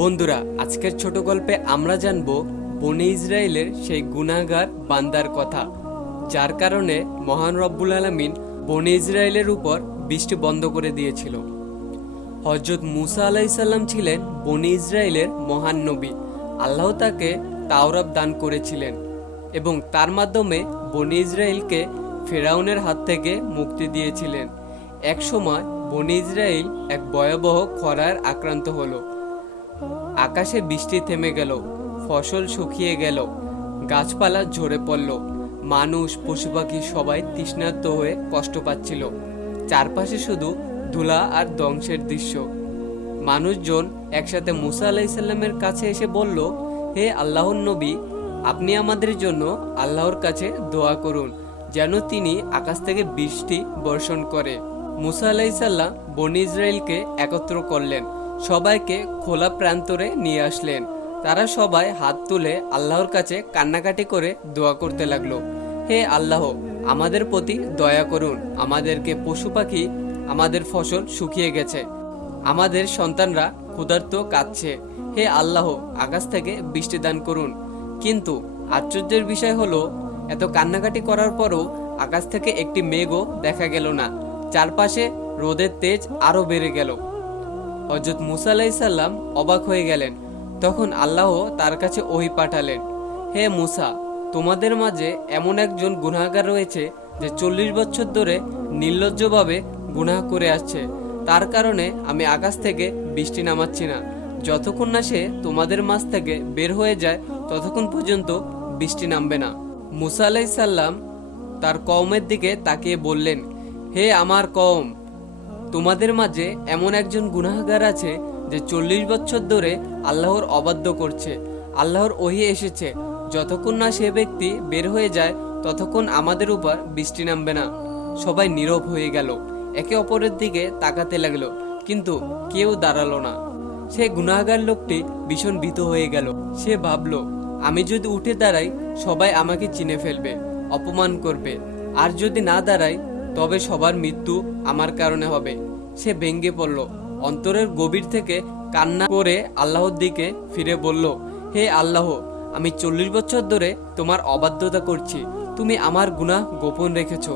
বন্ধুরা, আজকের ছোট গল্পে আমরা জানব বনে ইসরায়েলের সেই গুনাহগার বান্দার কথা, যার কারণে মহান রব্বুল আলমিন বনে ইসরায়েলের উপর বৃষ্টি বন্ধ করে দিয়েছিল। হজরত মুসা আলাইসাল্লাম ছিলেন বনি ইসরায়েলের মহান নবী। আল্লাহ তাকে তাওরাব দান করেছিলেন এবং তার মাধ্যমে বনি ইসরায়েলকে ফেরাউনের হাত থেকে মুক্তি দিয়েছিলেন। এক সময় বনি ইসরায়েল এক ভয়াবহ খরার আক্রান্ত হলো। আকাশে বৃষ্টি থেমে গেল, ফসল শুকিয়ে গেল, গাছপালা ঝরে পড়ল। মানুষ পশু পাখি সবাই তৃষ্ণার্ত হয়ে কষ্ট পাচ্ছিল। চারপাশে শুধু ধুলা আর ধ্বংসের দৃশ্য। মানুষজন একসাথে মুসা আলাইসাল্লামের কাছে এসে বলল, হে আল্লাহর নবী, আপনি আমাদের জন্য আল্লাহর কাছে দোয়া করুন, যেন তিনি আকাশ থেকে বৃষ্টি বর্ষণ করে। মুসা আলাইসাল্লাম বনি ইসরায়েলকে একত্র করলেন। সবাইকে খোলা প্রান্তরে নিয়ে আসলেন। তারা সবাই হাত তুলে আল্লাহর কাছে কান্নাকাটি করে দোয়া করতে লাগল। হে আল্লাহ, আমাদের প্রতি দয়া করুন। আমাদেরকে পশু পাখি, আমাদের ফসল শুকিয়ে গেছে। আমাদের সন্তানরা ক্ষুধার্ত কাঁদছে। হে আল্লাহ, আকাশ থেকে বৃষ্টি দান করুন। কিন্তু আশ্চর্যের বিষয় হলো, এত কান্নাকাটি করার পরও আকাশ থেকে একটি মেঘও দেখা গেল না। চারপাশে রোদের তেজ আরও বেড়ে গেল। হজরত মুসা আলাইসাল্লাম অবাক হয়ে গেলেন। তখন আল্লাহ তার কাছে ওহি পাঠালেন, হে মুসা, তোমাদের মাঝে এমন একজন গুনাহগার রয়েছে যে চল্লিশ বছর ধরে নির্লজ্জভাবে গুনাহ করে আসছে। তার কারণে আমি আকাশ থেকে বৃষ্টি নামাচ্ছি না। যতক্ষণ না সে তোমাদের মাঝ থেকে বের হয়ে যায়, ততক্ষণ পর্যন্ত বৃষ্টি নামবে না। মুসা আলাইসাল্লাম তার কওমের দিকে তাকিয়ে বললেন, হে আমার কওম তোমাদের মাঝে এমন একজন গুনাহগার আছে যে চল্লিশ বছর ধরে আল্লাহর অবাধ্য করছে। আল্লাহর ওহি এসেছে। যতক্ষণ না সে ব্যক্তি বের হয়ে যায়, ততক্ষণ আমাদের উপর বৃষ্টি নামবে না। সবাই নীরব হয়ে গেল। একে অপরের দিকে তাকাতে লাগল, কিন্তু কেউ দাঁড়াল না। সে গুনাহগার লোকটি ভীষণ ভীত হয়ে গেল। সে ভাবলো, আমি যদি উঠে দাঁড়াই, সবাই আমাকে চিনে ফেলবে, অপমান করবে। আর যদি না দাঁড়াই তবে সবার মৃত্যু আমার কারণে হবে। সে ভেঙ্গে পড়ল। অন্তরের গভীর থেকে কান্না করে আল্লাহর দিকে ফিরে বলল, হে আল্লাহ, আমি চল্লিশ বছর ধরে তোমার অবাধ্যতা করছি। তুমি আমার গুনাহ গোপন রেখেছ।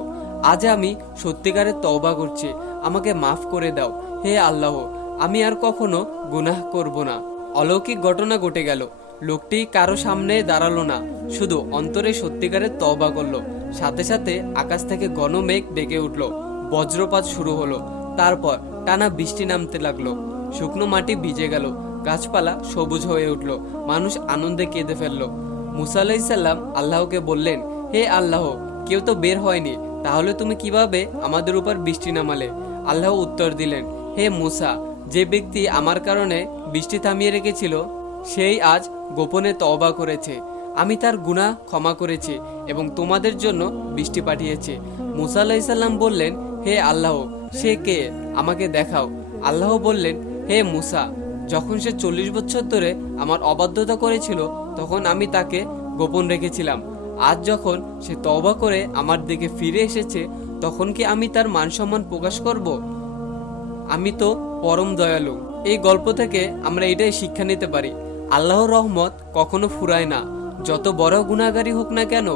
আজ আমি সত্যিকারের তওবা করছি। আমাকে মাফ করে দাও। হে আল্লাহ, আমি আর কখনো গুনাহ করব না। অলৌকিক ঘটনা ঘটে গেল। লোকটি কারও সামনে দাঁড়াল না। শুধু অন্তরে সত্যিকারের তওবা করল। সাথে সাথে আকাশ থেকে ঘন মেঘ ডেকে উঠল। বজ্রপাত শুরু হলো। তারপর টানা বৃষ্টি নামতে লাগল। শুকনো মাটি ভিজে গেল। গাছপালা সবুজ হয়ে উঠল। মানুষ আনন্দে কেঁদে ফেলল। মুসা আলাইসাল্লাম আল্লাহকে বললেন, হে আল্লাহ, কেউ তো বের হয়নি। তাহলে তুমি কীভাবে আমাদের উপর বৃষ্টি নামালে? আল্লাহ উত্তর দিলেন, হে মুসা, যে ব্যক্তি আমার কারণে বৃষ্টি থামিয়ে রেখেছিল, সেই আজ গোপনে তওবা করেছে। আমি তার গুনাহ ক্ষমা করেছি এবং তোমাদের জন্য বৃষ্টি পাঠিয়েছি। মুসা আলাইসাল্লাম বললেন, হে আল্লাহ, সে কে? আমাকে দেখাও। আল্লাহ বললেন, হে মুসা, যখন সে চল্লিশ বছর ধরে আমার অবাধ্যতা করেছিল, তখন আমি তাকে গোপন রেখেছিলাম। আজ যখন সে তওবা করে আমার দিকে ফিরে এসেছে, তখন কি আমি তার মান সম্মান প্রকাশ করব? আমি তো পরম দয়ালু। এই গল্প থেকে আমরা এটাই শিক্ষা নিতে পারি। আল্লাহর রহমত কখনো ফুরায় না। যত বড় গুণাগারী হোক না কেন,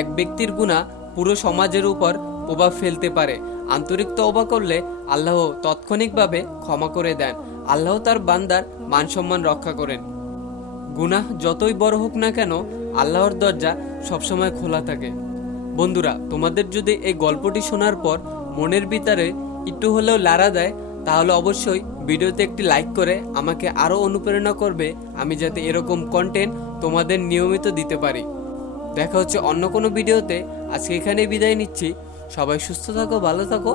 এক ব্যক্তির গুণা পুরো সমাজের উপর প্রভাব ফেলতে পারে। আন্তরিক তওবা করলে আল্লাহ তাৎক্ষণিকভাবে ক্ষমা করে দেন। আল্লাহ তার বান্দার মান সম্মান রক্ষা করেন। গুনাহ যতই বড় হোক না কেন, আল্লাহর দরজা সবসময় খোলা থাকে। বন্ধুরা, তোমাদের যদি এই গল্পটি শোনার পর মনের ভিতরে একটু হলেও লাড়া দেয় তাহলে অবশ্যই ভিডিওতে একটি লাইক করে আমাকে আরও অনুপ্রেরণা করবে আমি যাতে এরকম কন্টেন্ট তোমাদের নিয়মিত দিতে পারি। দেখা হচ্ছে অন্য কোনো ভিডিওতে। আজকে এখানেই বিদায় নিচ্ছি। সবাই সুস্থ থাকো, ভালো থাকো।